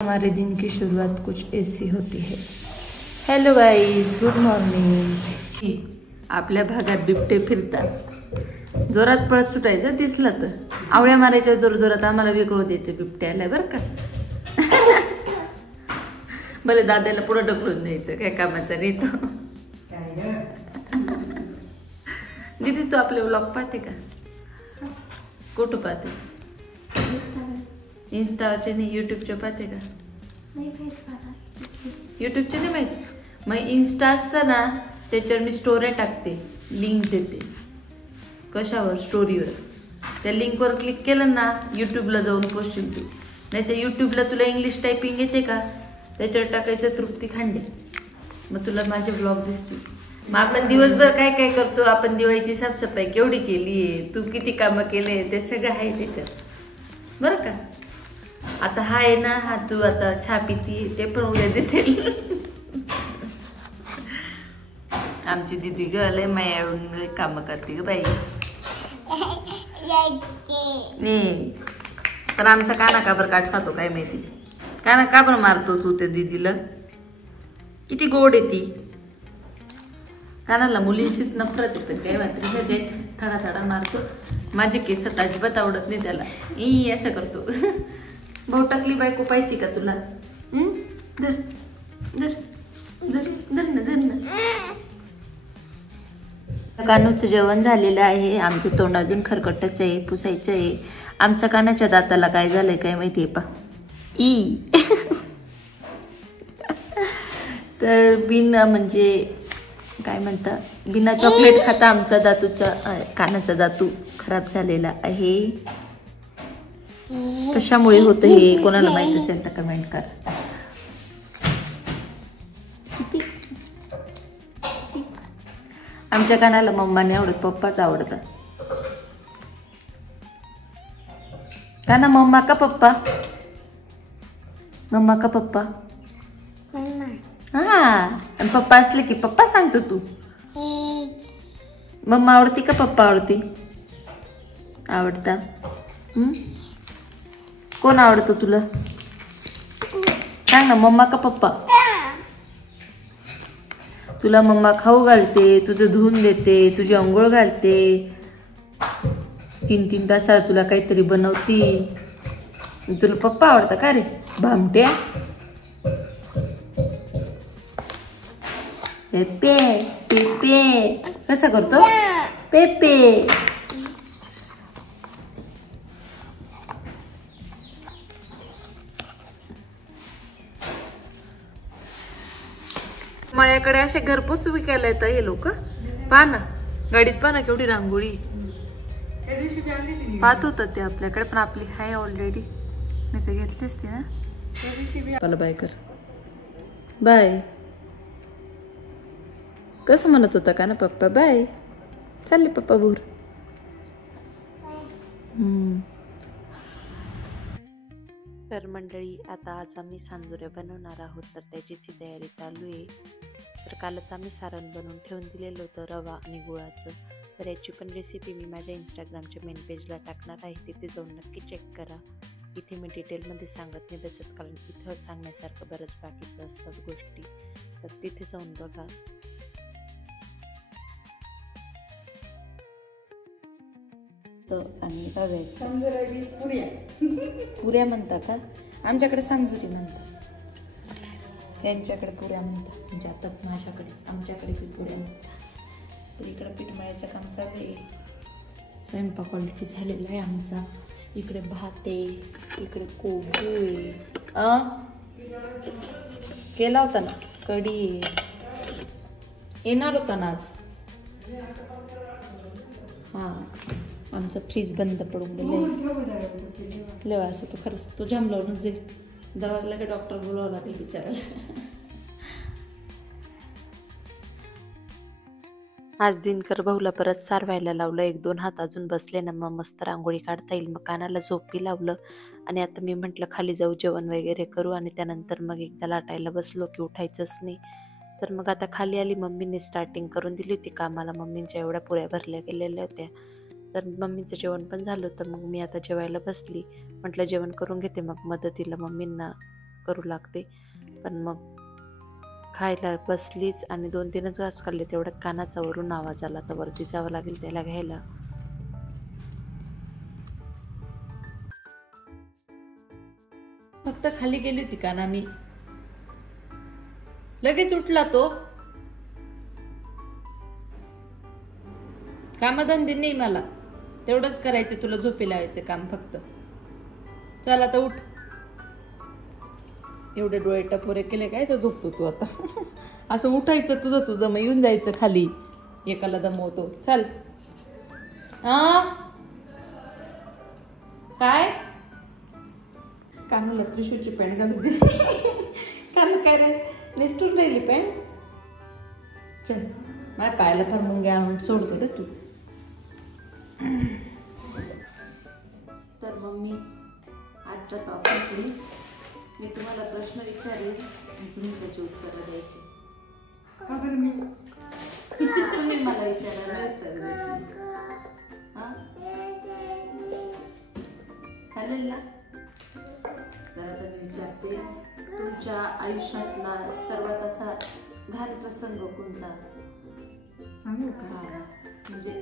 हमारे दिन की शुरुआत कुछ ऐसी होती है। Hello guys, good morning. आपल्या भागात बिबटे फिरतात, जोरात पळत सुटायचं दिसलं तर आवळ्या मारायच्या जोर जोरात, आम्हाला वेगळं द्यायचं बिबटे आलाय बरं का। भले दादाला पुढं ढकलून द्यायचं, काय कामाचा नाही तो। दीदी तू आपले व्लॉग पाहते का? कुठं पाहते? इंस्टाचे नाही, यूट्यूबचे पाहते का? यूट्यूबचे नाही माहित? मग इन्स्टा असतं ना, त्याच्यावर मी स्टोऱ्या टाकते, लिंक देते। कशावर? स्टोरीवर। त्या लिंकवर क्लिक केलं ना, यूट्यूबला जाऊन पोचशील तू। नाही तर यूट्यूबला तुला इंग्लिश टायपिंग येते का? त्याच्यावर टाकायचं तृप्ती खांडे, मग तुला माझे ब्लॉग दिसतील। मग आपण दिवसभर काय काय करतो, आपण दिवाळीची साफसफाई केवढी केली, तू किती कामं केले, ते सगळं आहे त्याच्यात बरं का। आता हा आहे ना, हा तू आता चहा पिती, ते पण उद्या दिसेल। आमची दीदी ग लय मायाळून काम करते ग बाई। नाही तर आमचा काना का बरं काढ खातो काय माहिती, काना का बरं मारतो तू त्या दीदीला? किती गोड आहे ती। कानाला मुलींशीच नफरत आहे, पण काय मात्र थडा थडा मारतो। माझे केस अजिबात आवडत नाही त्याला, ई असं करतो। भाऊ टाकली बायको पाहिजे का तुला? धर धर धर धर ना, धर ना। कानूचं जेवण झालेलं आहे, आमचं तोंड अजून खरकटच आहे, पुसायचं आहे। आमच्या कानाच्या दाताला काय झालंय काय माहितीये पा, ई। तर बिना म्हणजे काय म्हणता, बिना चॉकलेट खाता आमचा दातूचा कानाचा दातू खराब झालेला आहे। कशामुळे होतं हे कोणाला माहित असेल तर कमेंट करा। आमच्या कानाला मम्माने आवडत, पप्पाच आवडतात। काना मम्मा का पप्पा? मम्मा का पप्पा? हा, आणि पप्पा असले की पप्पा सांगतो तू। मम्मा आवडती का पप्पा आवडती? आवडता। कोण आवडतो तुला? सांग ना, मम्मा का पप्पा? तुला मम्मा खाऊ घालते, तुझं धुवून देते, तुझी अंघोळ घालते, 3-3 तासाला तुला काहीतरी बनवती। तुला पप्पा आवडता का रे भामट्या? पेपे पेपे कसा करतो पेपे? माझ्याकडे असे घरपोच विकायला येतात हे लोक। पहा ना, गाडीत पहा ना केवढी रांगोळी। पाहत होत ते आपल्याकडे, पण आपली हाय ऑलरेडी, नाही तर घेतली असती ना। चला बाय कर, बाय। कसं म्हणत होता का ना पप्पा बाय? चालले पप्पा भूर। तर मंडळी, आता आज आम्ही सांजुऱ्या बनवणार आहोत, तर त्याचीच तयारी चालू आहे। तर कालच आम्ही सारण बनवून ठेवून दिलेलं होतं रवा आणि गुळाचं, तर याची पण रेसिपी मी माझ्या इंस्टाग्रामच्या मेन पेजला टाकणार आहे, तिथे जाऊन नक्की चेक करा। इथे मी डिटेलमध्ये सांगत नाही बसत, कारण इथं सांगण्यासारखं बरंच बाकीचं असतात गोष्टी, तर तिथे जाऊन बघा। आणि रव्याचं पुऱ्या म्हणता का? आमच्याकडे सांजुरी म्हणतात, यांच्याकडे पुऱ्या म्हणतात, म्हणजे आता माझ्याकडेच, आमच्याकडे पुऱ्या म्हणतात। तर इकडे पीठ मळायचं काम चालू आहे, स्वयंपाक ऑलरेडी झालेला आहे आमचा। इकडे भात आहे, इकडे कोबू आहे, केला होता ना, कढी आहे, येणार होता ना आज। हा, आमचा फ्रीज बंद पडून गेलाय, लय असं तो खरंच तो जाम लावूनच जाईल, दवाखान्याला का डॉक्टर बोलावं लागेल बिचारायला। आज दिनकर भाऊला परत सारवायला लावलं, 1-2 हात अजून बसले ना, मग मस्त रांगोळी काढता येईल। मग कानाला झोपी लावलं, आणि आता मी म्हटलं खाली जाऊ, जेवण वगैरे करू, आणि त्यानंतर मग एकदा लाटायला बसलो की उठायचंच नाही। तर मग आता खाली आली, मम्मीने स्टार्टिंग करून दिली होती कामाला, मम्मींच्या एवढ्या पुऱ्या भरल्या गेलेल्या होत्या। तर मम्मीचं जेवण पण झालं होतं, मग मी आता जेवायला बसली, म्हटलं जेवण करून घेते, मग मदतीला मम्मींना करू लागते. पण मग खायला बसलीच आणि 2-3च घास खाल्ले, तेवढ्यात कानाचा वरून आवाज आला, तर वरती जावं लागेल त्याला घ्यायला. फक्त खाली गेली होती काना, मी लगेच उठला तो. कामधंदे नाही मला, तेवढंच करायचं, तुला झोपी लावायचं काम फक्त. चल आता उठ. एवढे डोळे टपोरे केले काय तर झोपतो तू आता. असं उठायचं तुझं मग येऊन जायचं खाली, एकाला दमवतो. चल. काय कानूला त्रिशूची पॅन्ट घालून दिली. कानू काय रे निष्ठून राहिली पॅन्ट. चल माझ्या पायाला फार मुंग्या सोडतो रे तू. तर मम्मी आजचा टॉपिक मी तुम्हाला प्रश्न विचारेल आणि तुम्ही त्याची उत्तरं द्यायची. तुम्ही मला विचारायला उत्तर द्यायची. चालेल ना? तर आता मी विचारते, तुमच्या आयुष्यातला सर्वात असा घाण प्रसंग कोणता? सांगू का? म्हणजे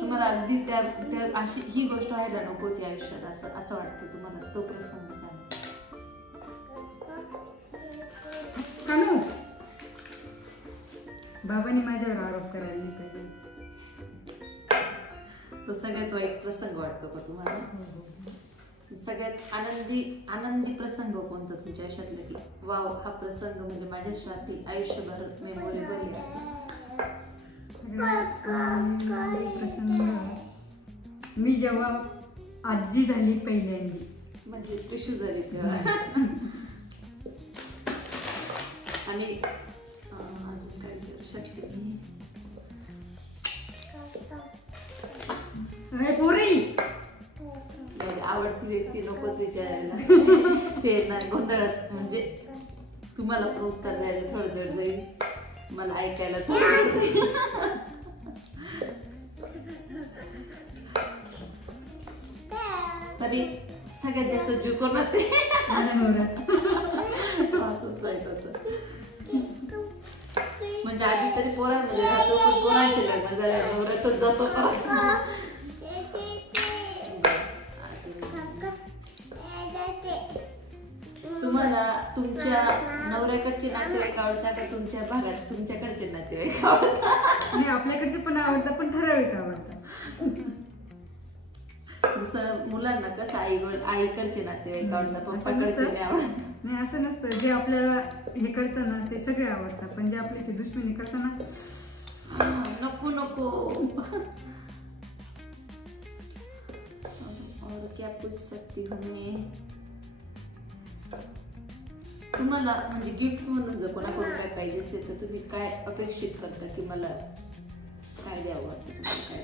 तुम्हाला अगदी त्या अशी ही गोष्ट व्हायला नको ती आयुष्यात, असं वाटतं तुम्हाला, तो प्रसंग सांगा. कानू, बाबांनी माझ्यावर आरोप करायला नाही पाहिजे. तो सगळ्यात वाईट प्रसंग वाटतो का तुम्हाला? सगळ्यात आनंदी प्रसंग कोणता तुमच्या आयुष्यातला, की वाव हा प्रसंग म्हणजे माझ्यासाठी आयुष्यभर मेमोरेबल आहे असं? प्रसंग मी जेव्हा आजी झाली पहिल्यांदी, म्हणजे टिशू झाली तेव्हा. आणि अजून काय विचारू शकते मी? पोरी आवडती व्यक्ती नकोच विचारायला. ते ना गोंधळात, म्हणजे तुम्हाला पण उत्तर द्यायला थोडं जड जाईल, मला ऐकायला थोडं. तरी सगळ्यात जास्त जीव कोणात म्हणजे आधी तरी पोरांमध्ये राहतो, पण पोरांचे लग्न झाल्यावर जातो. तुम्हाला तुमच्या नवऱ्याकडचे नातेवाईक आवडतात का तुमच्या भागात तुमच्याकडचे नातेवाईक आवडतात? आणि आपल्याकडचे पण आवडतात, पण ठराविक आवडतात. जसं मुलांना कसं आईकडचे नातेवाईक आवडतात, पप्पाकडचे नाही आवडत. नाही असं नसतं, जे आपल्याला हे करतं ना ते सगळे आवडतात, पण जे आपल्याशी दुश्मनी करतं ना नको नको. और क्या पूछ सकती हूँ मैं? तुम्हाला म्हणजे गिफ्ट म्हणून जर कोणाकडून काय पाहिजे असेल तर तुम्ही काय अपेक्षित करता, की मला काय द्यावं असं? काय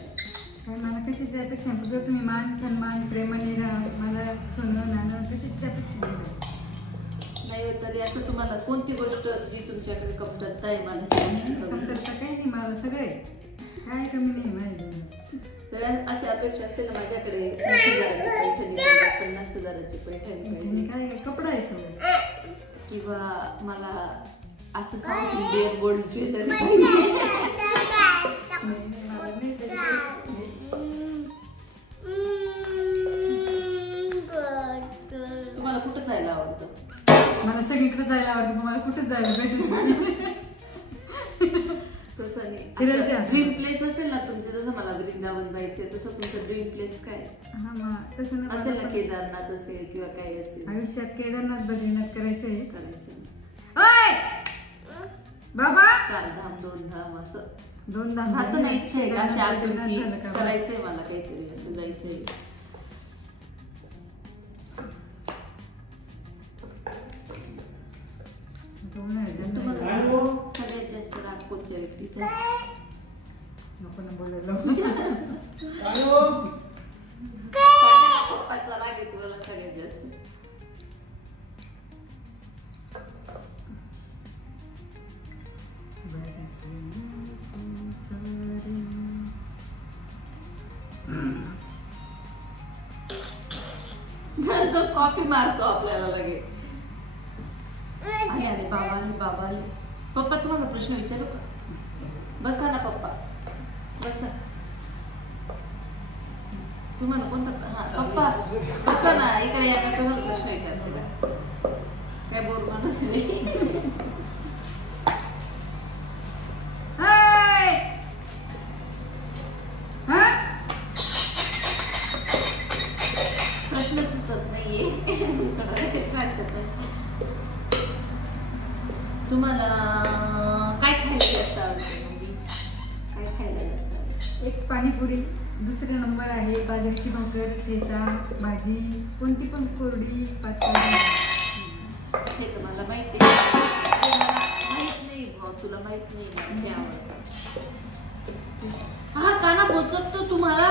मला कशाची अपेक्षा नाही, तुम्ही मान सन्मान प्रेमाने राहा, मला सोनं नाणं कशाची अपेक्षा नाही. तरी असं तुम्हाला कोणती गोष्ट जी तुमच्याकडे कमतरता आहे? मला कमतरता काही नाही, मला सगळं आहे, काय कमी नाही माझ्या. तर अशी अपेक्षा असते ना माझ्याकडे 20,000ची पैठणी, 50,000ची पैठणी पाहिजे, काय कपडा आहे किंवा मला असं सांगतील बेअर गोल्ड ज्वेलरी पाहिजे. तुम्हाला कुठं जायला आवडतं? मला सगळीकडे जायला आवडतं, मला कुठेच जायला भेटत. तसं नाही, ड्रीम प्लेस असेल ना तुमचे, जसं मला वृंदावन जायचंय तसं तुमचं ड्रीम प्लेस काय असेल ना? केदारनाथ असेल किंवा काय असेल आयुष्यात? केदारनाथ बद्रीनाथ करायचंय. बाबा 4 धाम 2 धाम असं 2 धाम आता ना इच्छा आहे, अशी आतुरकी करायचंय मला, काहीतरी असं जायचंय. तुम्हाला सगळ्यात जास्त राग कोणत्या व्यक्तीचा? नको ना बोलायला. पप्पाचा राग येतो मला सगळ्यात जास्त. तो कॉपी मारतो आपल्याला लगेच. बाबा पप्पा तुम्हाला प्रश्न विचारू का? बसा ना पप्पा, बसा. तुम्हाला कोणता? हा पप्पा बसा ना, इकडे या. त्याच्यावर प्रश्न विचारते का? काय बोर माणूस प्रश्न सुचत नाहीये. तुम्हाला काय खायला जास्त आवडते? काय खायला जास्त आवडते? एक पाणीपुरी, दुसरा नंबर आहे बाजरीची भाकर, ठेचा, भाजी, कोणती पण कोरडी पातळ. ते तर मला माहिती आहे. माहित नाही भाऊ, तुला माहित नाही काय आवडतं. हा काना पोचतो तुम्हाला.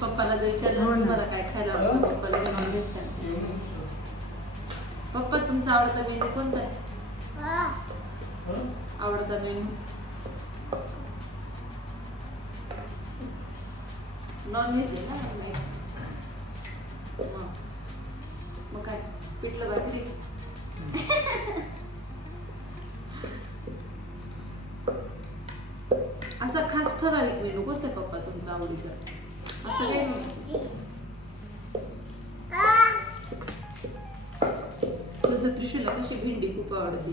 पप्पाला जर विचारलं तुम्हाला काय खायला आवडतं, पप्पाला नॉनव्हेज सांगते. पप्पा तुमचा आवडता मेनू कोणता आहे? आवडता मेनू नॉनव्हेज आहे ना? मग काय पिठलं भाकरी. असा खास ठराविक मेनू कोणता पप्पा तुमचा आवडीचा? असं मेनू जसं त्रिशूला कशी भेंडी खूप आवडते.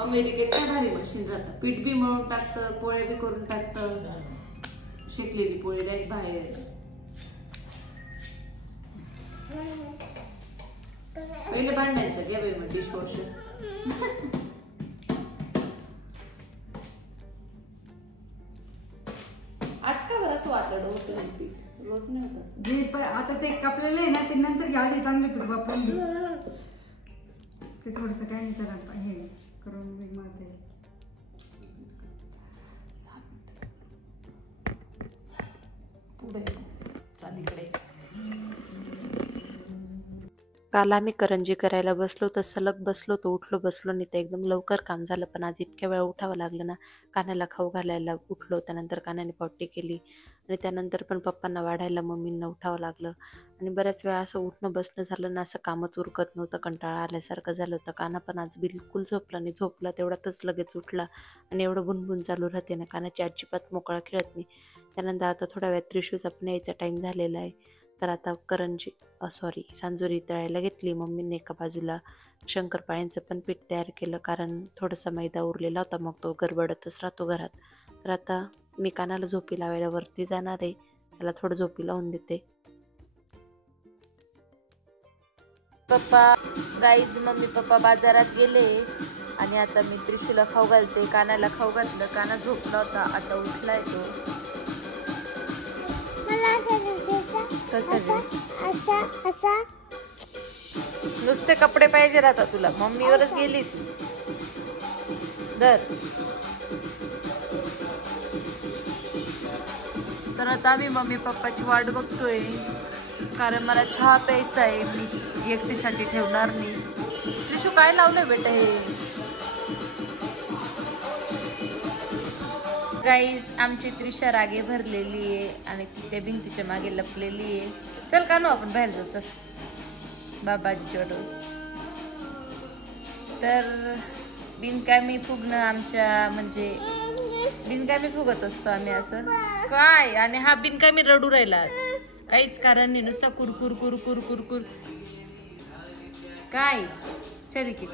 अमेरिकेत काय भारी मशीन राहतं. पीठ बी मळून टाकतं, पोळ्या बी करून टाकतं. शेकलेली पोळी डायरेक्ट बाहेर. पहिले भांडायचं घ्या बाई मग डिशवॉशर. आज का बरं असं वाटलं होतं पीठ? रोज नाही होत जे आता ते कापलेलं आहे ना, ते नंतर घ्या, आधी चांगले पीठ वापरून घे. ते थोडंसं काय नाही करा, हे करून मी मारते. पुढे चालीकडे. काल आम्ही करंजी करायला बसलो तर सलग बसलो तो उठलो बसलो नाही तर एकदम लवकर काम झालं. पण आज इतक्या वेळा उठावं लागलं ना. कानाला खाऊ घालायला उठलो, त्यानंतर कानाने पॉटी केली आणि त्यानंतर पण पप्पांना वाढायला मम्मींना उठावं लागलं. आणि बऱ्याच वेळा असं उठणं बसणं झालं ना, असं कामच उरकत नव्हतं, कंटाळा आल्यासारखं झालं होतं. काना पण आज बिलकुल झोपला नाही. झोपला तेवढ्यातच लगेच उठला आणि एवढं बुनबुन चालू राहते ना, कानाची अजिबात मोकळा खेळत नाही. त्यानंतर आता थोड्या वेळात त्रिशूचा पण यायचा टाईम झालेला आहे. तर आता सांजोरी तळायला घेतली मम्मीने. एका बाजूला शंकरपाळ्यांचं पण पीठ तयार केलं, कारण थोडासा मैदा उरलेला होता, मग तो गडबडतच राहतो घरात. तर आता मी कानाला झोपी लावायला वरती जाणार आहे, त्याला थोडं झोपी लावून देते. पप्पा गाईज मम्मी पप्पा बाजारात गेले आणि आता मी त्रिशूला खाऊ घालते. कानाला खाऊ घातलं, काना झोपला होता, आता उठलाय तो. नुसते कपडे पाहिजे राहता तुला, मम्मीवरच गेली तू. धर. तर आता मी मम्मी पप्पाची वाट बघतोय, कारण मला चहा प्यायचा आहे. मी एकटीसाठी ठेवणार नाही. त्रिशू काय लावलंय बेटा हे? गाईज आमची त्रिशा रागे भरलेली आहे आणि ती त्या भिंतीच्या मागे लपलेली आहे. चल कानू आपण बाहेर जाऊ, चल बाबाजीची वाट. तर बिनकामी फुगणं आमच्या म्हणजे बिनकामी फुगत असतो आम्ही असं काय. आणि हा बिनकामी रडू राहिला आज, काहीच कारण नाही, नुसता कुरकुर कुरकुर कुरकुर काय. चल की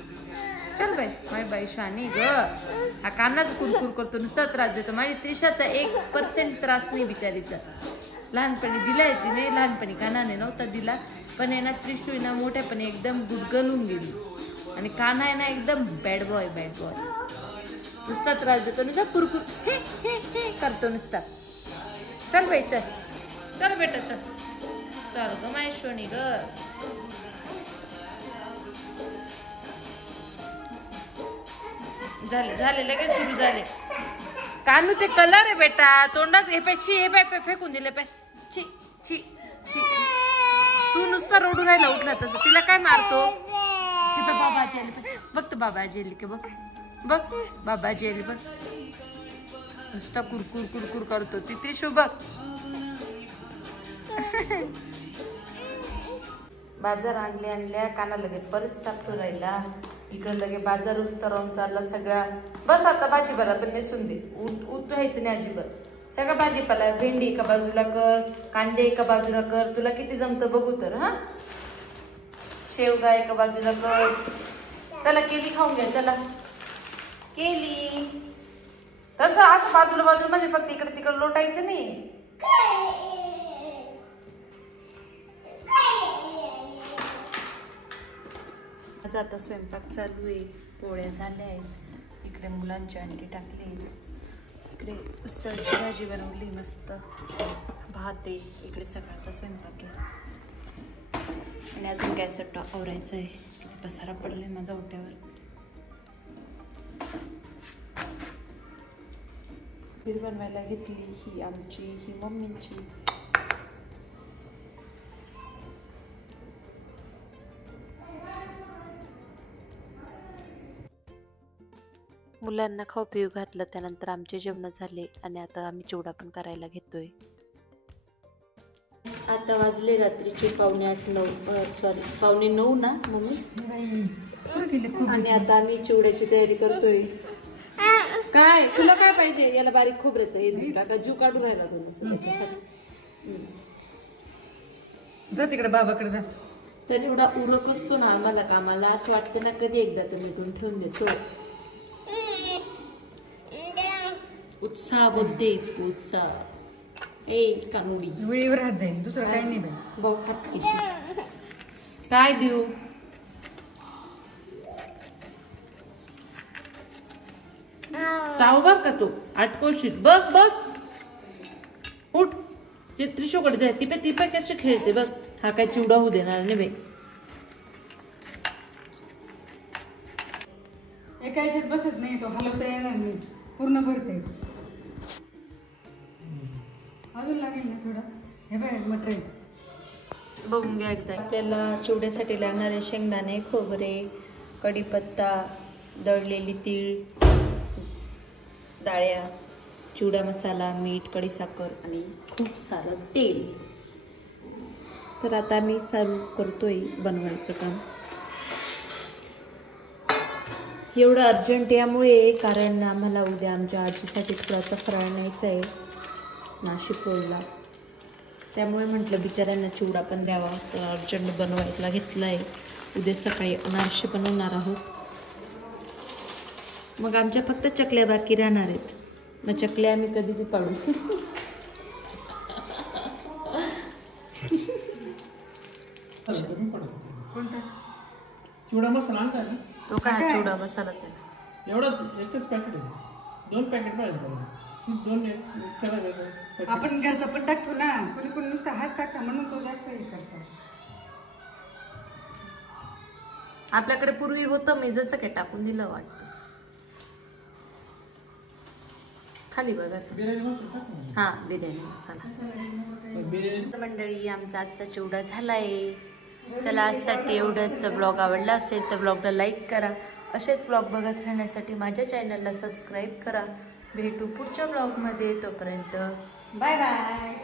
चल बाई, माय बाई शानी ग. हा कानाच कुरकुर करतो, नुसता त्रास देतो. माझी त्रिशाचा 1% त्रास नाही बिचारीचा. लहानपणी दिलाय तिने, लहानपणी कानाने नव्हता दिला, पण आहे ना त्रिशू आहे ना मोठ्यापणी एकदम गुदगलून गेली. आणि काना आहे ना एकदम बॅड बॉय नुसता त्रास देतो, नुसता कुरकुर हे हे हे करतो नुसता. चल बाई चल, चल बेटा चल, चल ग माय शोनी ग. झाले लगेच सुरू झाले. कानू ते कलर आहे बेटा तोंडात. हे पाय फेकून दिले पाय. छी छी छी. तू नुसतं का रडू राहिला उठला तसं? तिला काय मारतो? तिथं बाबा आजी आली बघ, तर बाबा आजी आली का बघ, बघ बाबा आजी आली बघ. नुसता कुरकुर कुरकुर करतो ती त्रिशू बघ. बाजार आणल्या काना लगे परत सापडू राहिला. इकडे लगे बाजार उस्तर राहून चालला सगळा. बस आता भाजीपाला पण नेसून दे, उठायचं नाही अजिबात. सगळा भाजीपाला, भेंडी एका बाजूला कर, कांदे एका बाजूला कर, तुला किती जमतं बघू तर. हा, शेवगा एका बाजूला कर. चला केली खाऊन घ्या, चला केली. तसं असं बाजूला बाजूला म्हणजे फक्त इकडे तिकडे लोटायचं नाही. माझा आता स्वयंपाक चालू आहे. पोळ्या झाल्या आहेत, इकडे मुलांची अंडी टाकली, इकडे उसळची भाजी बनवली मस्त, भात आहे, इकडे सकाळचा स्वयंपाक आहे. आणि अजून गॅस आवरायचं आहे. किती पसारा पडलाय माझा ओट्यावर. खीर बनवायला घेतली. ही आमची, ही मम्मींची. मुलांना खाऊ पिऊ घातलं, त्यानंतर आमचे जेवण झाले आणि आता आम्ही चिवडा पण करायला घेतोय. आता वाजले रात्रीचे 8:45 ना मम्मी. आणि आता आम्ही चिवड्याची तयारी करतोय. काय तुला काय पाहिजे? याला बारीक खोबऱ्याचं हे देऊ का? जीव काढून राहिला तुम्ही. जा तिकडे बाबाकडे जा. तर एवढा उरक असतो ना आम्हाला कामाला, असं वाटतं ना कधी एकदाच मिटून ठेवून देतो. उत्साह बोलते इसको, उत्साह. ए कानुडी वेळेवर हात जाईल, दुसरं काही नाही बाई. गौ हात किती काय देऊ? चाव बघ का तू आटकोशीत. बस बस उठ. ते त्रिशूकडे जाय. तिपे कसे खेळते बघ. हा काय चिवडा होऊ देणार नाही बाई. एका याच्यात बसत नाही, तो हलवता येणार नाही, पूर्ण भरते. अजून लागेल ना थोडं. हे बघ मटेरियल बघून घ्या एकदा. आपल्याला चिवड्यासाठी लागणारे शेंगदाणे, खोबरे, कढीपत्ता, दळलेली तीळ, डाळ्या, चिवडा मसाला, मीठ, कढीसाखर आणि खूप सारं तेल. तर आता मी चालू करतोय बनवायचं काम. एवढं अर्जंट यामुळे कारण आम्हाला उद्या आमच्या आजीसाठी थोडासा फराळ न्यायचा आहे नाशिक रोडला. त्यामुळे म्हटलं बिचाऱ्यांना चिवडा पण द्यावा, तर अर्जंट बनवायला घेतला आहे. उद्या सकाळी अनारसे बनवणार आहोत. मग आमच्या फक्त चकल्या बाकी राहणार आहेत. मग चकल्या आम्ही कधी बी पाडू. कोणता चिवडा मसाला आणता ना? तो काय चिवडा मसालाच आहे. एवढंच एकच पॅकेट आहे. 2 पॅकेट पाहिजे त्याला. 2 करायचं. आपण घरचा पण टाकतो ना, कोणी कोणी नुसता हात टाकता म्हणून तो जास्त हे करतो. आपल्याकडे पूर्वी होतं, मी जसं काय टाकून दिलं वाटतं. खाली बघा. बिर्याणी मसाला टाक ना. हा, बिर्याणी मसाला. बिर्याणी मंडळी, आमचा आजचा चिवडा झालाय. चला, आजसाठी एवढंच. ब्लॉग आवडला असेल तर ब्लॉगला लाईक करा. असेच ब्लॉग बघत राहण्यासाठी माझ्या चॅनलला सबस्क्राईब करा. भेटू पुढच्या ब्लॉगमध्ये. तोपर्यंत बाय बाय.